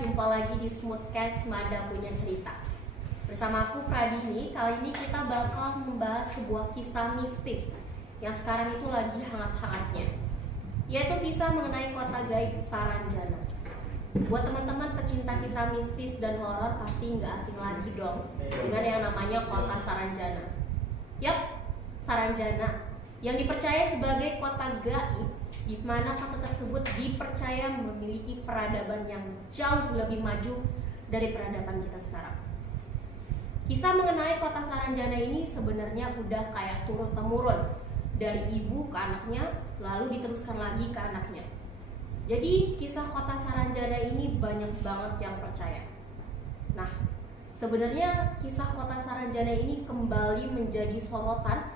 jumpa lagi di Smoothcast Mada Punya Cerita. Bersama aku Pradini, kali ini kita bakal membahas sebuah kisah mistis yang sekarang itu lagi hangat-hangatnya, yaitu kisah mengenai kota gaib Saranjana. Buat teman-teman pecinta kisah mistis dan horor pasti nggak asing lagi dong dengan yang namanya kota Saranjana. Yap, Saranjana yang dipercaya sebagai kota gaib, di mana kota tersebut dipercaya memiliki peradaban yang jauh lebih maju dari peradaban kita sekarang. Kisah mengenai kota Saranjana ini sebenarnya udah kayak turun-temurun dari ibu ke anaknya, lalu diteruskan lagi ke anaknya. Jadi kisah kota Saranjana ini banyak banget yang percaya. Nah, sebenarnya kisah kota Saranjana ini kembali menjadi sorotan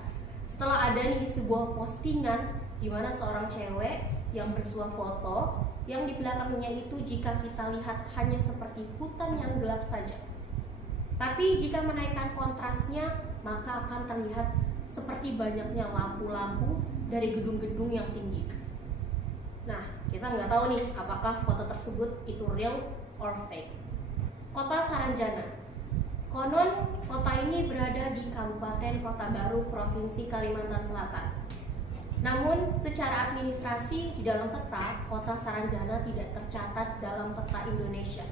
setelah ada nih sebuah postingan di mana seorang cewek yang bersuah foto yang di belakangnya itu jika kita lihat hanya seperti hutan yang gelap saja. Tapi jika menaikkan kontrasnya maka akan terlihat seperti banyaknya lampu-lampu dari gedung-gedung yang tinggi. Nah, kita nggak tahu nih apakah foto tersebut itu real or fake. Kota Saranjana. Konon kota ini berada di Kabupaten Kota Baru, Provinsi Kalimantan Selatan. Namun, secara administrasi di dalam peta, kota Saranjana tidak tercatat dalam peta Indonesia.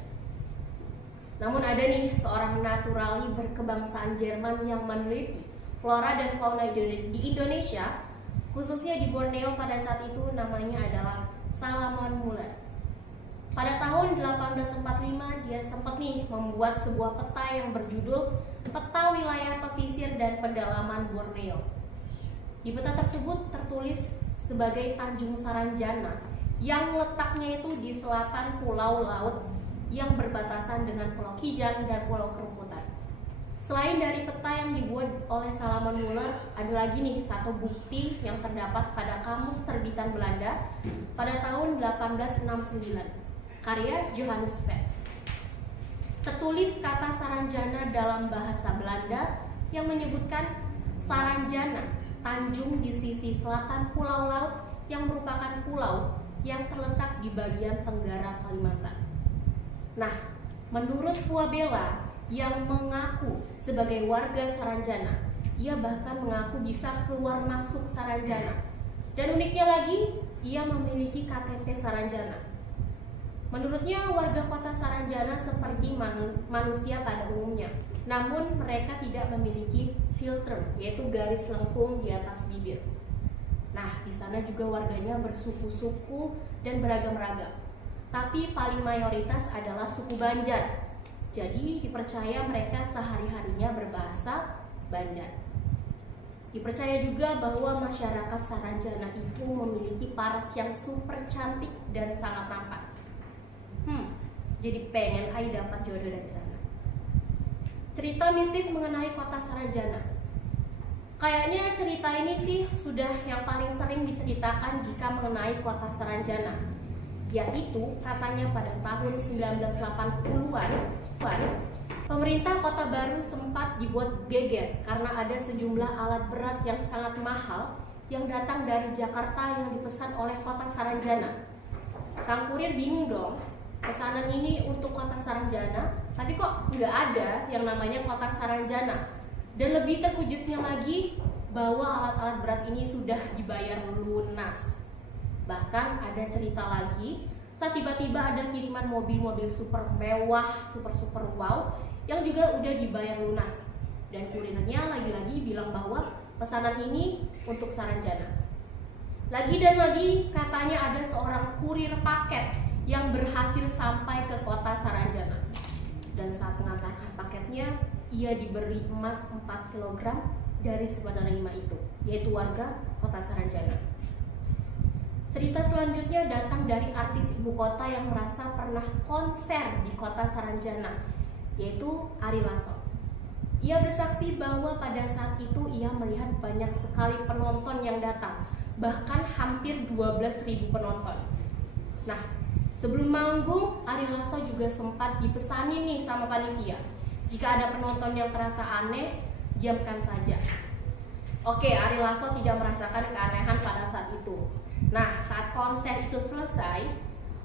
Namun ada nih seorang naturali berkebangsaan Jerman yang meneliti flora dan fauna di Indonesia, khususnya di Borneo pada saat itu namanya adalah Salomon Muller. Pada tahun 1845 dia sempat nih membuat sebuah peta yang berjudul Peta Wilayah Pesisir dan Pedalaman Borneo. Di peta tersebut tertulis sebagai Tanjung Saranjana yang letaknya itu di selatan pulau laut yang berbatasan dengan Pulau Kijang dan Pulau Kerumputan. Selain dari peta yang dibuat oleh Salomon Muller, ada lagi nih satu bukti yang terdapat pada Kamus Terbitan Belanda pada tahun 1869, karya Johannes Speth. Tertulis kata Saranjana dalam bahasa Belanda yang menyebutkan Saranjana, tanjung di sisi selatan pulau laut yang merupakan pulau yang terletak di bagian tenggara Kalimantan. Nah, menurut Puabella yang mengaku sebagai warga Saranjana, ia bahkan mengaku bisa keluar masuk Saranjana. Dan uniknya lagi, ia memiliki KTP Saranjana. Menurutnya warga kota Saranjana seperti manusia pada umumnya, namun mereka tidak memiliki filter, yaitu garis lengkung di atas bibir. Nah, di sana juga warganya bersuku-suku dan beragam-ragam. Tapi paling mayoritas adalah suku Banjar. Jadi dipercaya mereka sehari-harinya berbahasa Banjar. Dipercaya juga bahwa masyarakat Saranjana itu memiliki paras yang super cantik dan sangat nampan. Jadi pengen dapat jodoh dari sana. Cerita mistis mengenai kota Saranjana. Kayaknya cerita ini sih sudah yang paling sering diceritakan jika mengenai kota Saranjana, yaitu katanya pada tahun 1980-an pemerintah Kota Baru sempat dibuat geger karena ada sejumlah alat berat yang sangat mahal yang datang dari Jakarta yang dipesan oleh kota Saranjana. Sang kurir bingung dong, pesanan ini untuk kota Saranjana tapi kok nggak ada yang namanya kota Saranjana. Dan lebih terkejutnya lagi bahwa alat-alat berat ini sudah dibayar lunas. Bahkan ada cerita lagi saat tiba-tiba ada kiriman mobil-mobil super mewah, super wow yang juga udah dibayar lunas. Dan kurirnya lagi-lagi bilang bahwa pesanan ini untuk Saranjana. Lagi dan lagi katanya ada seorang kurir paket yang berhasil sampai ke kota Saranjana. Dan saat mengantarkan paketnya, ia diberi emas 4 kg dari si penerima itu, yaitu warga kota Saranjana. Cerita selanjutnya datang dari artis ibu kota yang merasa pernah konser di kota Saranjana, yaitu Ari Lasso. Ia bersaksi bahwa pada saat itu ia melihat banyak sekali penonton yang datang, bahkan hampir 12.000 penonton. Nah, sebelum manggung, Ari Lasso juga sempat dipesani nih sama panitia. Jika ada penonton yang terasa aneh, diamkan saja. Oke, Ari Lasso tidak merasakan keanehan pada saat itu. Nah, saat konser itu selesai,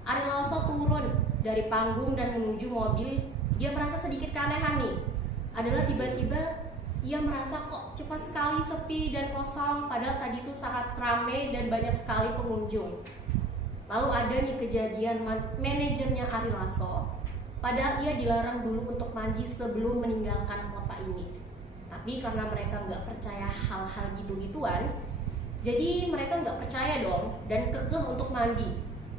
Ari Lasso turun dari panggung dan menuju mobil, dia merasa sedikit keanehan nih. Adalah tiba-tiba ia merasa kok cepat sekali sepi dan kosong, padahal tadi itu sangat ramai dan banyak sekali pengunjung. Lalu ada nih kejadian manajernya Ari Lasso, padahal ia dilarang dulu untuk mandi sebelum meninggalkan kota ini. Tapi karena mereka nggak percaya hal-hal gitu-gituan, jadi mereka nggak percaya dong dan kekeh untuk mandi.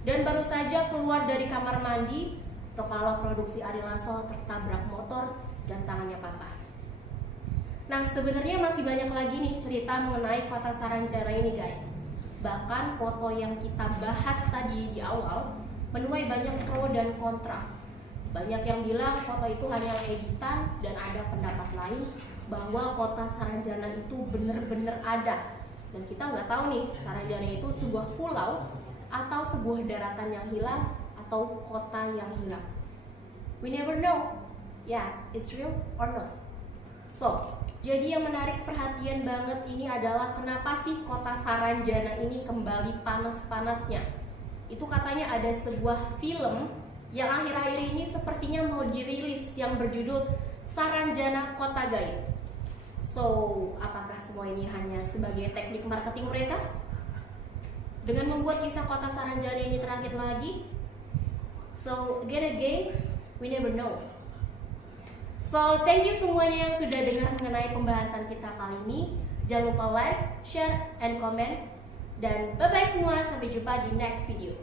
Dan baru saja keluar dari kamar mandi, kepala produksi Ari Lasso tertabrak motor dan tangannya patah. Nah, sebenarnya masih banyak lagi nih cerita mengenai kota Saranjana ini guys. Bahkan foto yang kita bahas tadi di awal menuai banyak pro dan kontra. Banyak yang bilang foto itu hanya editan, dan ada pendapat lain bahwa kota Saranjana itu benar-benar ada. Dan kita nggak tahu nih, Saranjana itu sebuah pulau atau sebuah daratan yang hilang atau kota yang hilang. We never know. Yeah, it's real or not. So, jadi yang menarik perhatian banget ini adalah kenapa sih kota Saranjana ini kembali panas-panasnya. Itu katanya ada sebuah film yang akhir-akhir ini sepertinya mau dirilis yang berjudul Saranjana Kota Gaib. So, apakah semua ini hanya sebagai teknik marketing mereka? Dengan membuat kisah kota Saranjana ini terangkat lagi? So, again, we never know. So, thank you semuanya yang sudah dengar mengenai pembahasan kita kali ini. Jangan lupa like, share, and comment. Dan bye-bye semua, sampai jumpa di next video.